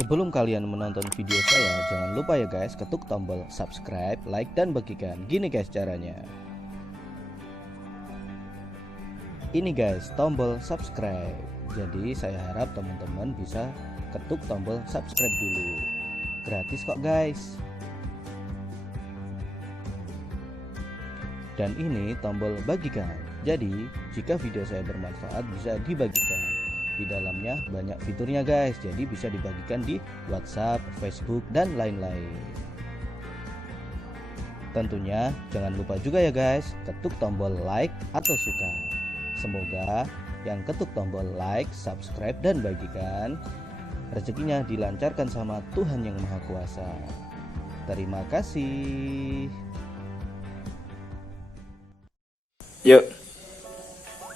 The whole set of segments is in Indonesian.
Sebelum kalian menonton video saya, jangan lupa ya guys, ketuk tombol subscribe, like, dan bagikan. Gini guys caranya. Ini guys, tombol subscribe. Jadi saya harap teman-teman bisa ketuk tombol subscribe dulu. Gratis kok guys. Dan ini tombol bagikan. Jadi jika video saya bermanfaat bisa dibagikan. Di dalamnya banyak fiturnya guys, jadi bisa dibagikan di WhatsApp, Facebook, dan lain-lain. Tentunya jangan lupa juga ya guys, ketuk tombol like atau suka. Semoga yang ketuk tombol like, subscribe, dan bagikan rezekinya dilancarkan sama Tuhan Yang Maha Kuasa. Terima kasih. Yuk.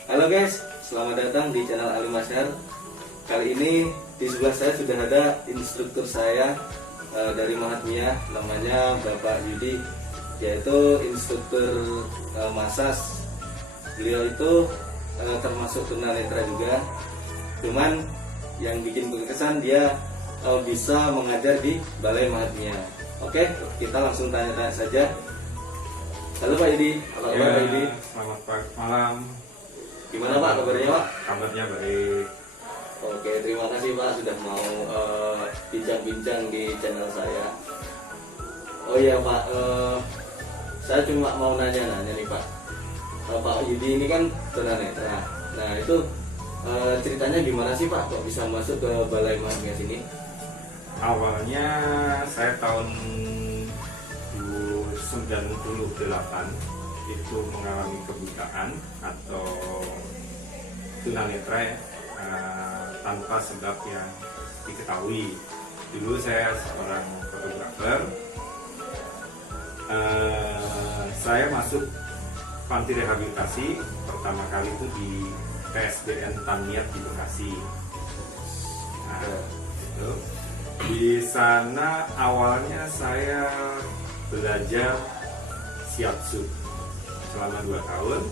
Halo guys, selamat datang di channel Ali Masyar. Kali ini di sebelah saya sudah ada instruktur saya dari Mahatmia, namanya Bapak Yudi, yaitu instruktur massage. Beliau itu termasuk tunanetra juga, cuman yang bikin berkesan dia bisa mengajar di Balai Mahatmia. Oke, kita langsung tanya-tanya saja. Halo Pak Yudi, apa kabar Pak Yudi? Selamat malam. Gimana Pak kabarnya Pak? Kabarnya baik. Oke, terima kasih Pak sudah mau bincang-bincang di channel saya. Oh iya Pak, saya cuma mau nanya-nanya nih Pak. Pak Yudi ini kan tunanetra. Nah itu ceritanya gimana sih Pak kok bisa masuk ke Balai Mahatmia sini? Awalnya saya tahun 98 itu mengalami kebutaan atau tunanetra tanpa sebab yang diketahui. Dulu saya seorang fotografer. Saya masuk panti rehabilitasi pertama kali itu di PSDN Tamiat di Bekasi. Nah, itu. Di sana awalnya saya belajar shiatsu selama 2 tahun.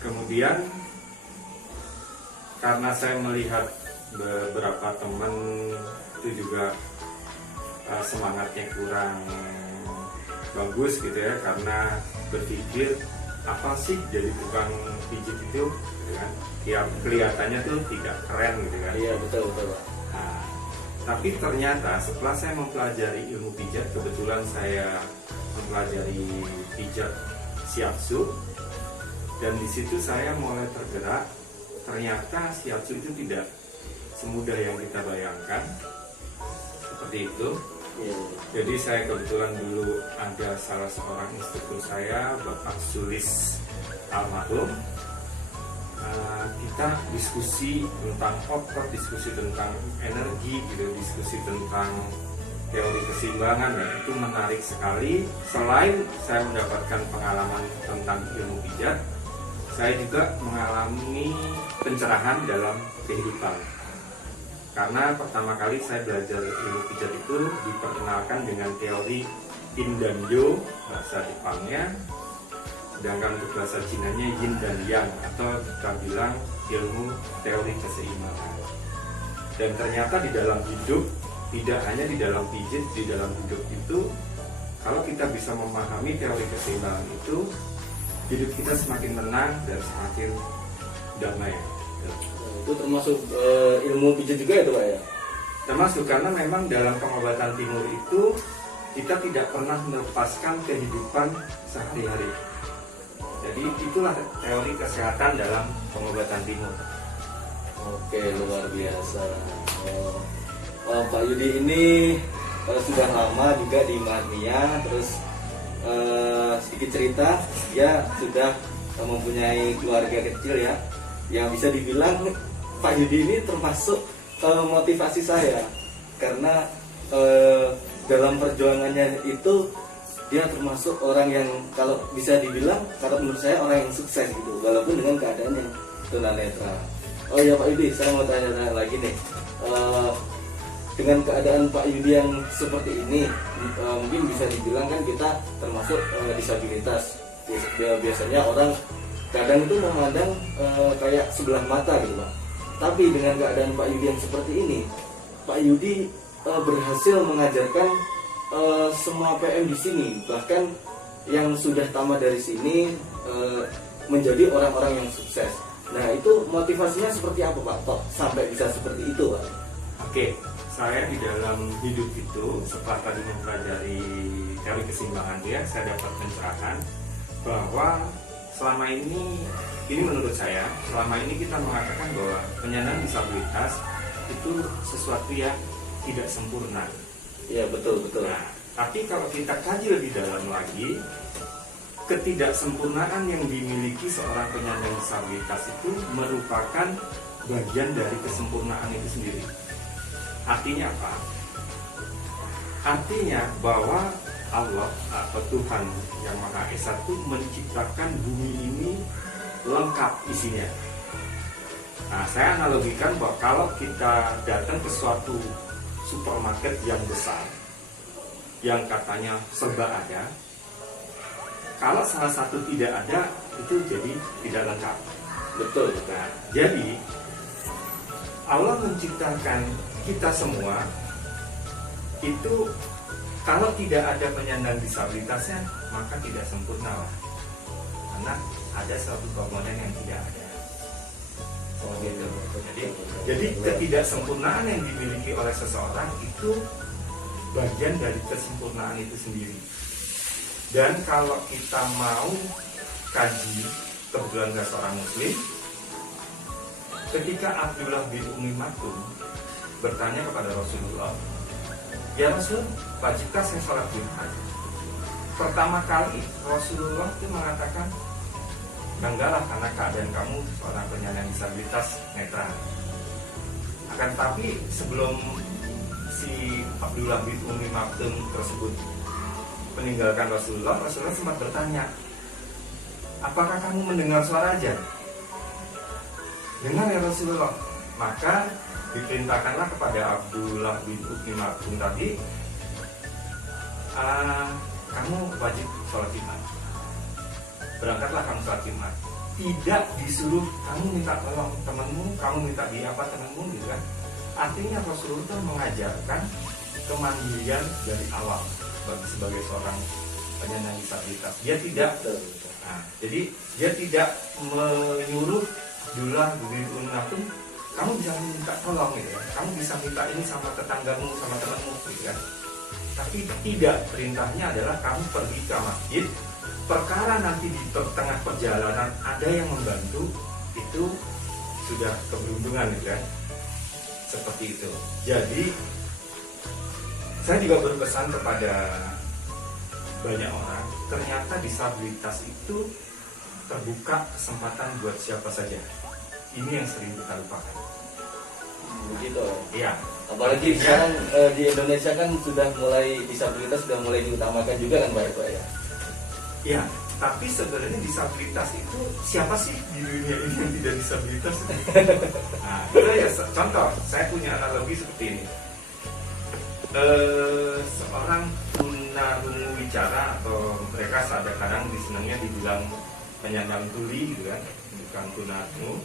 Kemudian karena saya melihat beberapa teman itu juga semangatnya kurang bagus gitu ya, karena berpikir apa sih jadi tukang pijit itu gitu kan, ya kelihatannya tuh tidak keren gitu kan. Iya betul Pak. Nah, tapi ternyata setelah saya mempelajari ilmu pijat, kebetulan saya mempelajari pijat shiatsu, dan di situ saya mulai tergerak. Ternyata shiatsu itu tidak semudah yang kita bayangkan, seperti itu. Jadi saya kebetulan dulu ada salah seorang instruktur saya, Bapak Sulis almarhum. Kita diskusi tentang otot, diskusi tentang energi, gitu, diskusi tentang teori keseimbangan, dan itu menarik sekali. Selain saya mendapatkan pengalaman tentang ilmu pijat, saya juga mengalami pencerahan dalam kehidupan. Karena pertama kali saya belajar ilmu pijat itu diperkenalkan dengan teori Yin dan Yo, bahasa Jepangnya. Sedangkan untuk bahasa Cinanya Yin dan Yang, atau kita bilang ilmu teori keseimbangan. Dan ternyata di dalam hidup, tidak hanya di dalam pijit, di dalam hidup itu, kalau kita bisa memahami teori keseimbangan itu, hidup kita semakin tenang dan semakin damai. Itu termasuk ilmu pijat juga itu Pak ya? Termasuk, karena memang dalam pengobatan timur itu kita tidak pernah melepaskan kehidupan sehari-hari. Jadi itulah teori kesehatan dalam pengobatan timur. Oke, luar biasa. Pak Yudi ini sudah lama juga di Mahatmia. Terus sedikit cerita, dia sudah mempunyai keluarga kecil ya, yang bisa dibilang Pak Yudi ini termasuk motivasi saya, karena dalam perjuangannya itu dia termasuk orang yang kalau bisa dibilang, kalau menurut saya orang yang sukses gitu, walaupun dengan keadaan yang tunanetra. Oh ya Pak Yudi, saya mau tanya lagi nih, dengan keadaan Pak Yudi yang seperti ini, mungkin bisa dibilang kan kita termasuk disabilitas. Biasanya orang kadang itu memandang kayak sebelah mata gitu Pak. Tapi dengan keadaan Pak Yudi yang seperti ini, Pak Yudi berhasil mengajarkan semua PM di sini, bahkan yang sudah tamat dari sini menjadi orang-orang yang sukses. Nah, itu motivasinya seperti apa Pak? Kok sampai bisa seperti itu Pak? Oke, saya di dalam hidup itu setelah tadi mempelajari teori keseimbangan dia, saya dapat pencerahan bahwa selama ini menurut saya, selama ini kita mengatakan bahwa penyandang disabilitas itu sesuatu yang tidak sempurna. Iya, betul. Nah, tapi kalau kita kaji lebih dalam lagi, ketidaksempurnaan yang dimiliki seorang penyandang disabilitas itu merupakan bagian dari kesempurnaan itu sendiri. Artinya apa? Artinya bahwa Allah atau Tuhan yang Maha Esa itu menciptakan bumi ini lengkap isinya. Nah, saya analogikan bahwa kalau kita datang ke suatu supermarket yang besar, yang katanya serba ada, kalau salah satu tidak ada, itu jadi tidak lengkap. Betul. Nah, jadi Allah menciptakan kita semua itu kalau tidak ada penyandang disabilitasnya, maka tidak sempurna lah. Karena ada suatu komponen yang tidak ada. Gitu. Jadi ketidaksempurnaan yang dimiliki oleh seseorang itu bagian dari kesempurnaan itu sendiri. Dan kalau kita mau kaji, kebetulan saya seorang Muslim, ketika Abdullah bin Umi Maktum bertanya kepada Rasulullah, "Ya Rasul, wajibkah saya sholat Jumat?" Pertama kali Rasulullah itu mengatakan, enggak lah, karena keadaan kamu seorang penyandang disabilitas netra. Akan tapi sebelum si Abdullah bin Umi Maktum tersebut meninggalkan Rasulullah sempat bertanya, "Apakah kamu mendengar suara azan?" "Dengar ya Rasulullah." Maka diperintahkanlah kepada Abdullah bin Umi Maktum tadi, "Kamu wajib sholat Jumat. Berangkatlah kamu sholat Jumat." Tidak disuruh kamu minta tolong temanmu, kamu minta di apa temanmu, gitu kan. Artinya Rasulullah mengajarkan kemandirian dari awal sebagai seorang penyandang disabilitas. Dia tidak, jadi dia tidak menyuruh Abdullah bin Umi Maktum, "Kamu bisa minta tolong gitu kan, kamu bisa minta ini sama tetanggamu, sama temanmu," gitu kan. Tapi tidak, perintahnya adalah kamu pergi ke masjid. Perkara nanti di tengah perjalanan ada yang membantu, itu sudah keberuntungan gitu kan. Seperti itu. Jadi saya juga berpesan kepada banyak orang, ternyata disabilitas itu terbuka kesempatan buat siapa saja. Ini yang sering kita lupakan. Begitu. Iya. Apalagi sekarang di Indonesia kan sudah mulai disabilitas sudah mulai diutamakan juga kan Pak ya. Ya, tapi sebenarnya disabilitas itu siapa sih di dunia ini yang tidak disabilitas? Nah, itu ya contoh. Saya punya analogi seperti ini. Seorang tunarungu wicara, atau mereka kadang disenangnya dibilang penyandang tuli gitu kan, bukan tunarungu.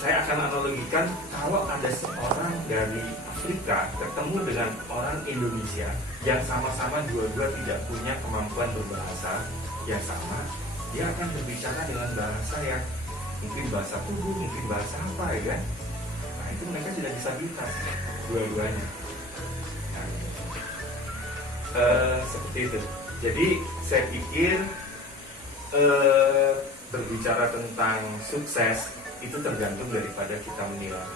Saya akan analogikan kalau ada seorang dari Afrika ketemu dengan orang Indonesia yang sama-sama dua-dua tidak punya kemampuan berbahasa yang sama, dia akan berbicara dengan bahasa yang mungkin bahasa tubuh, mungkin bahasa apa ya kan. Nah, itu mereka tidak disabilitas dua-duanya. Nah, seperti itu. Jadi saya pikir berbicara tentang sukses itu tergantung daripada kita menilai.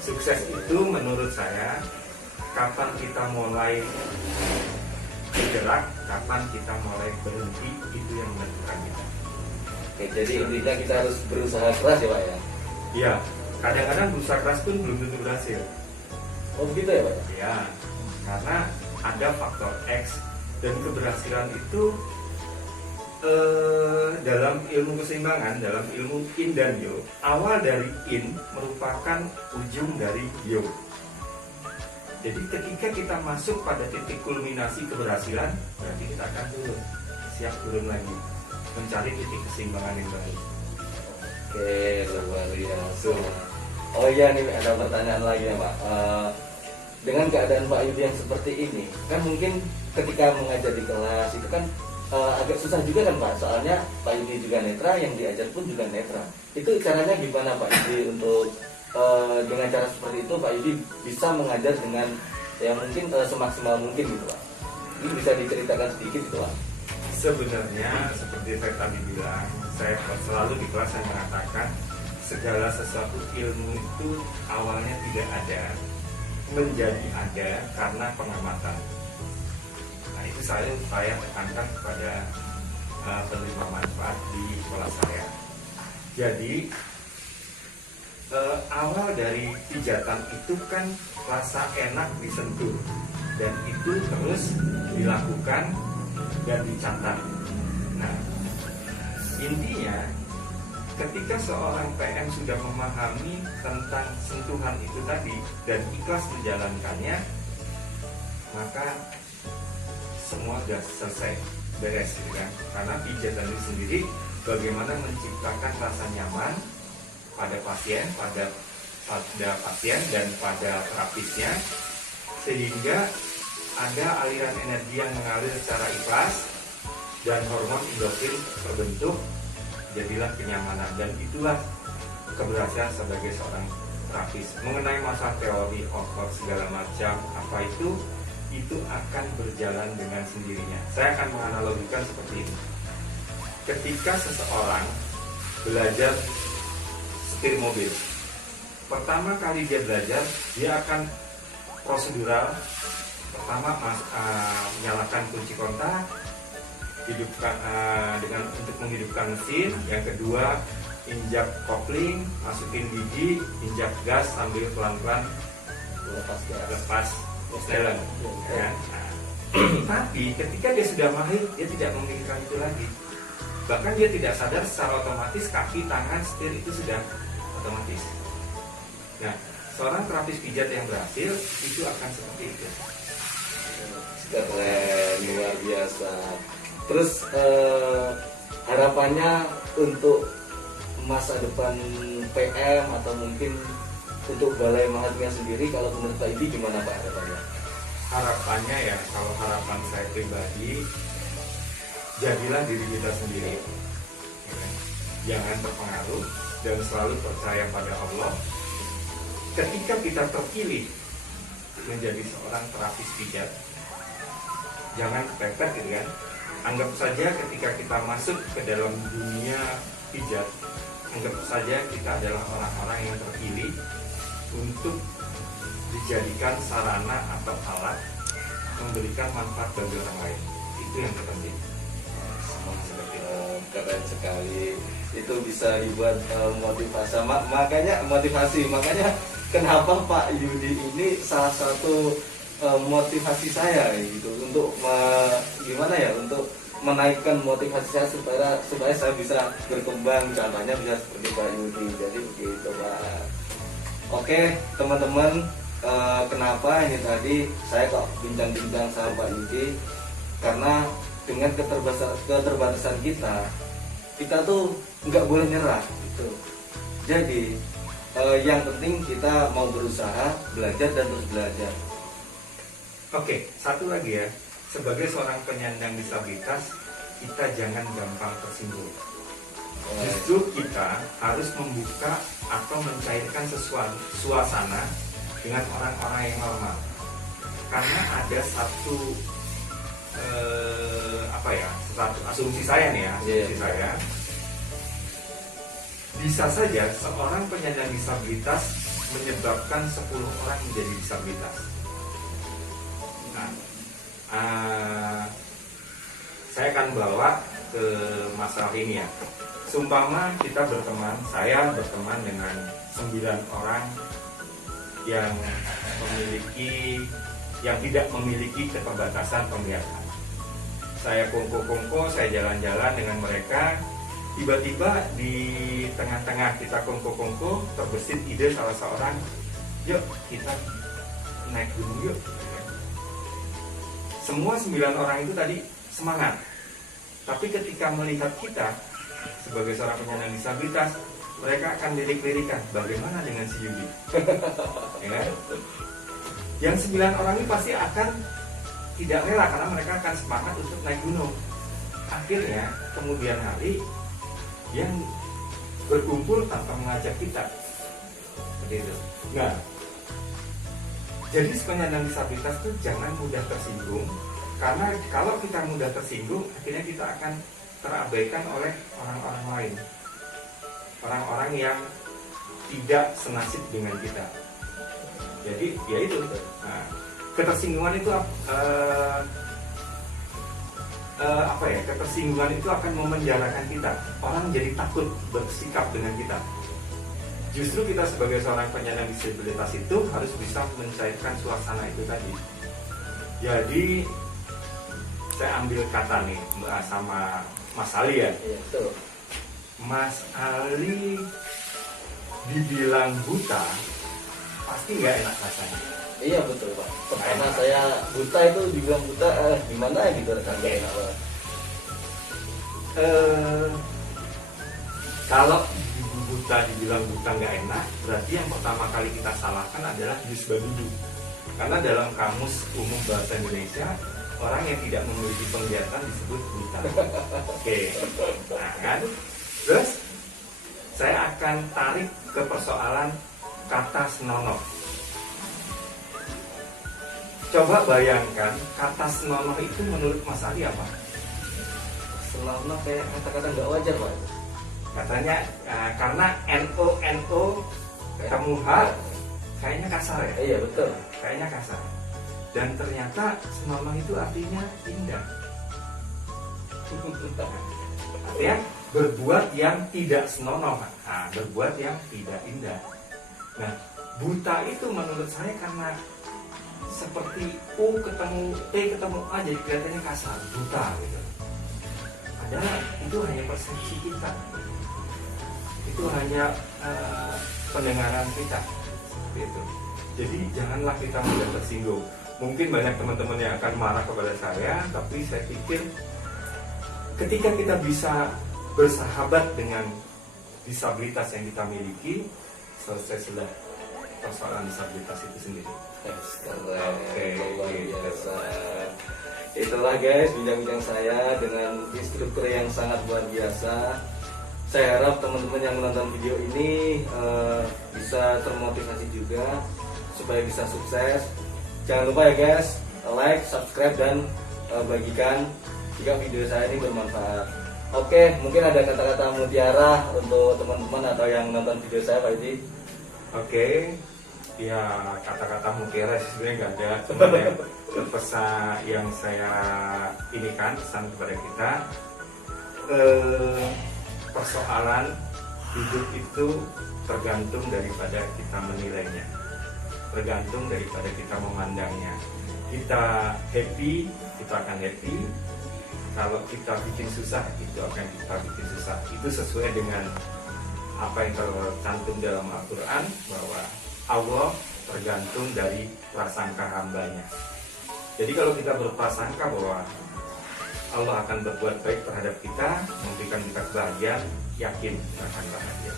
Sukses itu menurut saya kapan kita mulai bergerak, kapan kita mulai berhenti, itu yang menentukan kita. Oke, jadi intinya kita harus berusaha keras ya Pak ya. Iya, kadang-kadang berusaha keras pun belum tentu berhasil. Oh begitu ya Pak? Ya, karena ada faktor X, dan keberhasilan itu dalam ilmu keseimbangan, dalam ilmu in dan yo, awal dari in merupakan ujung dari yo. Jadi ketika kita masuk pada titik kulminasi keberhasilan, berarti kita akan turun, siap turun lagi, mencari titik keseimbangan yang baru. Oke, luar biasa. Oh iya nih, ada pertanyaan lagi ya Pak. Dengan keadaan Pak Yudi yang seperti ini, kan mungkin ketika mengajar di kelas itu kan agak susah juga kan Pak, soalnya Pak Yudi juga netra, yang diajar pun juga netra. Itu caranya gimana Pak Yudi untuk dengan cara seperti itu Pak Yudi bisa mengajar dengan ya mungkin semaksimal mungkin gitu Pak? Ini bisa diceritakan sedikit gitu Pak? Sebenarnya seperti saya tadi bilang, saya selalu di kelas saya mengatakan segala sesuatu ilmu itu awalnya tidak ada, menjadi ada karena pengamatan. Nah itu saya tekankan kepada penerima manfaat di kelas saya. Jadi awal dari pijatan itu kan rasa enak disentuh, dan itu terus dilakukan dan dicatat. Nah intinya ketika seorang PM sudah memahami tentang sentuhan itu tadi dan ikhlas menjalankannya, maka semua sudah selesai, beres gitu kan. Karena pijatan itu sendiri bagaimana menciptakan rasa nyaman pada pasien, pada pasien dan pada terapisnya, sehingga ada aliran energi yang mengalir secara ikhlas dan hormon endorfin terbentuk, jadilah kenyamanan. Dan itulah keberhasilan sebagai seorang terapis. Mengenai masalah teori, output segala macam apa itu akan berjalan dengan sendirinya. Saya akan menganalogikan seperti ini. Ketika seseorang belajar setir mobil, pertama kali dia belajar, dia akan prosedural. Pertama menyalakan kunci kontak, hidupkan untuk menghidupkan mesin. Yang kedua, injak kopling, masukin gigi, injak gas sambil pelan-pelan lepas setelan. Ya. Nah, tapi ketika dia sudah mahir, dia tidak memikirkan itu lagi. Bahkan dia tidak sadar secara otomatis kaki, tangan, setir itu sudah otomatis. Nah, seorang terapis pijat yang berhasil itu akan seperti itu. Keren, luar biasa. Terus harapannya untuk masa depan PM atau mungkin untuk Balai Mahatmya sendiri, kalau menurut Pak Yudi gimana Pak harapannya? Harapannya ya, kalau harapan saya pribadi, jadilah diri kita sendiri. Jangan terpengaruh dan selalu percaya pada Allah. Ketika kita terpilih menjadi seorang terapis pijat, jangan kepepet gitu kan. Anggap saja ketika kita masuk ke dalam dunia pijat, anggap saja kita adalah orang-orang yang terpilih untuk dijadikan sarana atau alat memberikan manfaat bagi orang lain. Itu yang terpenting. Keren sekali. Itu bisa dibuat motivasi. Makanya kenapa Pak Yudi ini salah satu motivasi saya gitu untuk gimana ya, untuk menaikkan motivasi saya supaya saya bisa berkembang, contohnya bisa seperti Pak Yudi. Jadi begitu Pak. Oke teman-teman, kenapa ini tadi saya kok bincang-bincang sama Pak Yudi, karena dengan keterbatasan kita tuh nggak boleh nyerah gitu. Jadi yang penting kita mau berusaha, belajar dan terus belajar. Oke, satu lagi ya, sebagai seorang penyandang disabilitas, kita jangan gampang tersinggung. Justru kita harus membuka atau mencairkan suasana dengan orang-orang yang normal. Karena ada satu satu asumsi saya nih ya, saya, bisa saja seorang penyandang disabilitas menyebabkan 10 orang menjadi disabilitas. Saya akan bawa ke masalah ini ya. Seumpama kita berteman, saya berteman dengan 9 orang yang tidak memiliki keterbatasan penglihatan. Saya kongko-kongko, saya jalan-jalan dengan mereka. Tiba-tiba di tengah-tengah kita kongko-kongko, terbesit ide salah seorang, yuk kita naik gunung yuk. Semua 9 orang itu tadi semangat. Tapi ketika melihat kita sebagai seorang penyandang disabilitas, mereka akan lirik-lirikan bagaimana dengan si Yudi. Ya kan? Yang 9 orang ini pasti akan tidak rela karena mereka akan semangat untuk naik gunung. Akhirnya kemudian hari yang berkumpul tanpa mengajak kita. Seperti itu. Nah, jadi penyandang disabilitas itu jangan mudah tersinggung, karena kalau kita mudah tersinggung, akhirnya kita akan terabaikan oleh orang-orang lain, orang-orang yang tidak senasib dengan kita. Jadi ya itu, nah, ketersinggungan itu apa ya? Ketersinggungan itu akan memenjarakan kita. Orang jadi takut bersikap dengan kita. Justru kita sebagai seorang penyandang disabilitas itu harus bisa mencairkan suasana itu tadi. Jadi saya ambil kata nih sama Mas Ali ya. Iya, betul. Mas Ali dibilang buta pasti nggak enak rasanya. Iya betul Pak. Pertama saya buta itu dibilang buta, gimana gitu kan gak enak banget. Kalau buta dibilang buta nggak enak, berarti yang pertama kali kita salahkan adalah Yusbadudu. Karena dalam kamus umum bahasa Indonesia, orang yang tidak memiliki penglihatan disebut buta. Oke, nah kan? Terus saya akan tarik ke persoalan kata senonoh. Coba bayangkan kata senonoh itu menurut Mas Ali apa? Selama kayak kata-kata nggak wajar Pak. Katanya karena NO ketemu H kayaknya kasar ya? Iya betul. Kayaknya kasar. Dan ternyata senonoh itu artinya indah. Artinya berbuat yang tidak senonoh, berbuat yang tidak indah. Nah, buta itu menurut saya karena seperti U ketemu T ketemu A jadi kelihatannya kasar, buta gitu. Padahal itu hanya persepsi kita. Itu hanya pendengaran kita seperti itu. Jadi janganlah kita mudah tersinggung. Mungkin banyak teman-teman yang akan marah kepada saya, tapi saya pikir ketika kita bisa bersahabat dengan disabilitas yang kita miliki, selesai sudah persoalan disabilitas itu sendiri. Keren, luar biasa. Itulah guys bincang-bincang saya dengan instruktur yang sangat luar biasa. Saya harap teman-teman yang menonton video ini bisa termotivasi juga supaya bisa sukses. Jangan lupa ya guys, like, subscribe, dan bagikan jika video saya ini bermanfaat. Oke, mungkin ada kata-kata mutiara untuk teman-teman atau yang nonton video saya Pak Yudi. Oke, ya kata-kata mutiara sebenarnya nggak ada, cuma pesan yang saya inikan pesan kepada kita, persoalan hidup itu tergantung daripada kita menilainya, tergantung daripada kita memandangnya. Kita happy, kita akan happy. Kalau kita bikin susah, itu akan kita bikin susah. Itu sesuai dengan apa yang tercantum dalam Al-Quran, bahwa Allah tergantung dari prasangka hambanya. Jadi kalau kita berprasangka bahwa Allah akan berbuat baik terhadap kita, memberikan kita kebahagiaan, yakin kita akan bahagia.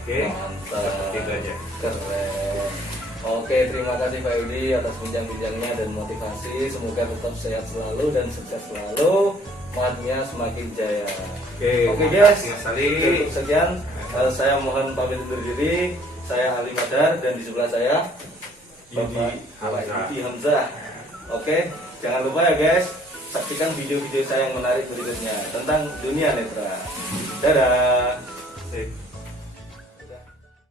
Oke, seperti itu aja. Keren. Oke, terima kasih Pak Yudi atas bincang-bincangnya dan motivasi. Semoga tetap sehat selalu dan sukses selalu. Matnya semakin jaya. Oke guys, cukup sekian. Saya mohon pamit undur diri. Saya Ali Madar dan di sebelah saya Bapak Yudi Hamzah. Oke, jangan lupa ya guys, saksikan video-video saya yang menarik berikutnya tentang dunia netra. Dadah.